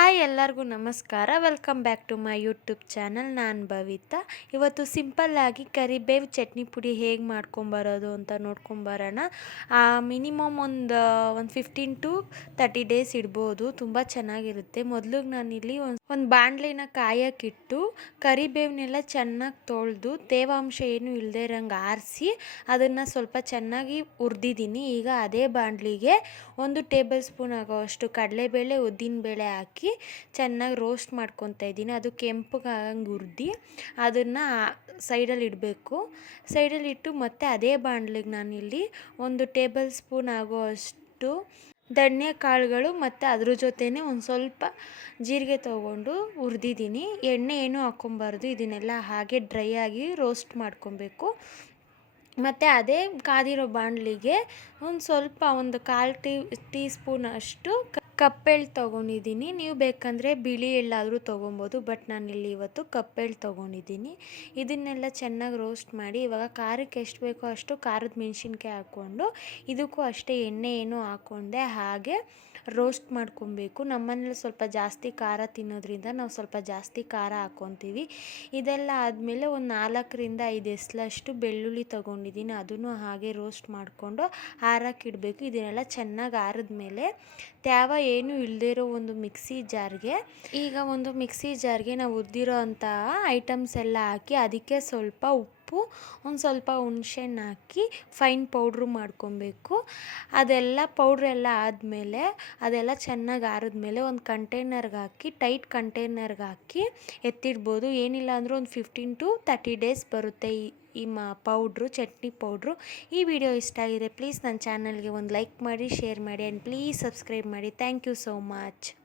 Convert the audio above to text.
Hi ಎಲ್ಲರಿಗೂ ನಮಸ್ಕಾರ. Welcome back to my YouTube channel ನಾನು ಭವಿತಾ. ಇವತ್ತು ಸಿಂಪಲ್ಲಾಗಿ ಕರಿಬೇವು ಚಟ್ನಿ ಪುಡಿ ಹೇಗೆ ಮಾಡ್ಕೊಂಬರೋದು ಅಂತ ನೋಡ್ಕೊಂಬರೋಣ ಮಿನಿಮಮ್ ಒಂದು ಒಂದು ಫಿಫ್ಟೀನ್ ಟು ತರ್ಟಿ ಡೇಸ್ ಇಡ್ಬೋದು. ತುಂಬ ಚೆನ್ನಾಗಿರುತ್ತೆ. ಮೊದಲಿಗೆ ನಾನಿಲ್ಲಿ ಒಂದು ಒಂದು ಬಾಣಲಿನ ಕಾಯಕ್ಕಿಟ್ಟು ಕರಿಬೇವನ್ನೆಲ್ಲ ಚೆನ್ನಾಗಿ ತೊಳೆದು ತೇವಾಂಶ ಏನೂ ಇಲ್ಲದೆ ಇರೋಂಗೆ ಆರಿಸಿ ಅದನ್ನು ಸ್ವಲ್ಪ ಚೆನ್ನಾಗಿ ಹುರಿದಿದ್ದೀನಿ. ಈಗ ಅದೇ ಬಾಣಲಿಗೆ ಒಂದು ಟೇಬಲ್ ಸ್ಪೂನ್ ಆಗೋವಷ್ಟು ಕಡಲೆಬೇಳೆ ಉದ್ದಿನಬೇಳೆ ಹಾಕಿ ಚೆನ್ನಾಗಿ ರೋಸ್ಟ್ ಮಾಡ್ಕೊತಾ ಇದ್ದೀನಿ. ಅದು ಕೆಂಪಗಾಗಂಗೆ ಹುರ್ದು ಅದನ್ನು ಸೈಡಲ್ಲಿ ಇಡಬೇಕು. ಸೈಡಲ್ಲಿ ಇಟ್ಟು ಮತ್ತೆ ಅದೇ ಬಾಣಲಿಗೆ ನಾನಿಲ್ಲಿ ಒಂದು ಟೇಬಲ್ ಸ್ಪೂನ್ ಆಗೋವಷ್ಟು ಕಾಳುಗಳು ಮತ್ತು ಅದ್ರ ಜೊತೆಯೇ ಒಂದು ಸ್ವಲ್ಪ ಜೀರಿಗೆ ತೊಗೊಂಡು ಹುರಿದಿದ್ದೀನಿ. ಎಣ್ಣೆ ಏನೂ ಹಾಕ್ಕೊಬಾರ್ದು. ಇದನ್ನೆಲ್ಲ ಹಾಗೆ ಡ್ರೈ ಆಗಿ ರೋಸ್ಟ್ ಮಾಡ್ಕೊಬೇಕು. ಮತ್ತು ಅದೇ ಕಾದಿರೋ ಬಾಣಲಿಗೆ ಒಂದು ಸ್ವಲ್ಪ ಒಂದು ಕಾಲು ಟೀ ಟೀ ಸ್ಪೂನ್ ಅಷ್ಟು ಕಪ್ಪೆಳ್ಳು ತೊಗೊಂಡಿದ್ದೀನಿ. ನೀವು ಬೇಕಂದರೆ ಬಿಳಿ ಎಳ್ಳಾದರೂ ತೊಗೊಬೋದು, ಬಟ್ ನಾನಿಲ್ಲಿ ಇವತ್ತು ಕಪ್ಪೆಳ್ಳು ತೊಗೊಂಡಿದ್ದೀನಿ. ಇದನ್ನೆಲ್ಲ ಚೆನ್ನಾಗಿ ರೋಸ್ಟ್ ಮಾಡಿ, ಇವಾಗ ಖಾರಕ್ಕೆ ಎಷ್ಟು ಬೇಕೋ ಅಷ್ಟು ಖಾರದ ಮೆಣಸಿನ್ಕಾಯಿ ಹಾಕ್ಕೊಂಡು, ಇದಕ್ಕೂ ಅಷ್ಟೇ ಎಣ್ಣೆ ಏನು ಹಾಕ್ಕೊಂಡೆ, ಹಾಗೆ ರೋಸ್ಟ್ ಮಾಡ್ಕೊಬೇಕು. ನಮ್ಮನೇಲಿ ಸ್ವಲ್ಪ ಜಾಸ್ತಿ ಖಾರ ತಿನ್ನೋದ್ರಿಂದ ನಾವು ಸ್ವಲ್ಪ ಜಾಸ್ತಿ ಖಾರ ಹಾಕ್ಕೊತೀವಿ. ಇದೆಲ್ಲ ಆದಮೇಲೆ ಒಂದು ನಾಲ್ಕರಿಂದ ಐದು ಎಸ್ಲಷ್ಟು ಬೆಳ್ಳುಳ್ಳಿ ತೊಗೊಂಡಿದ್ದೀನಿ. ಅದನ್ನು ಹಾಗೆ ರೋಸ್ಟ್ ಮಾಡಿಕೊಂಡು ಹಾರಕ್ಕಿಡಬೇಕು ಇದನ್ನೆಲ್ಲ ಚೆನ್ನಾಗಿ ಆರಿದ ಮೇಲೆ ತ್ಯಾವ ಏನು ಇಲ್ಲದೇ ಇರೋ ಒಂದು ಮಿಕ್ಸಿ ಜಾರ್ಗೆ, ಈಗ ಒಂದು ಮಿಕ್ಸಿ ಜಾರ್ಗೆ ನಾವು ಉದ್ದಿರೋ ಅಂತಹ ಐಟಮ್ಸ್ ಎಲ್ಲ ಹಾಕಿ ಅದಕ್ಕೆ ಸ್ವಲ್ಪ ಉಪ್ಪು, ಒಂದು ಸ್ವಲ್ಪ ಹುಣ್ಸೆಹಣ್ಣು ಹಾಕಿ ಫೈನ್ ಪೌಡ್ರು ಮಾಡ್ಕೊಬೇಕು. ಅದೆಲ್ಲ ಪೌಡ್ರೆಲ್ಲ ಆದಮೇಲೆ, ಅದೆಲ್ಲ ಚೆನ್ನಾಗಿ ಆರಿದ್ಮೇಲೆ ಒಂದು ಕಂಟೈನರ್ಗೆ ಹಾಕಿ, ಟೈಟ್ ಕಂಟೈನರ್ಗೆ ಹಾಕಿ ಎತ್ತಿಡ್ಬೋದು. ಏನಿಲ್ಲ ಅಂದರೂ ಒಂದು ಫಿಫ್ಟೀನ್ ಟು ತರ್ಟಿ ಡೇಸ್ ಬರುತ್ತೆ ಈ ಈ ಮ ಪೌಡ್ರು, ಚಟ್ನಿ ಪೌಡ್ರು. ಈ ವಿಡಿಯೋ ಇಷ್ಟ ಆಗಿದೆ, ಪ್ಲೀಸ್ ನನ್ನ ಚಾನಲ್ಗೆ ಒಂದು ಲೈಕ್ ಮಾಡಿ, ಶೇರ್ ಮಾಡಿ ಆ್ಯಂಡ್ ಪ್ಲೀಸ್ ಸಬ್ಸ್ಕ್ರೈಬ್ ಮಾಡಿ. Thank you so much.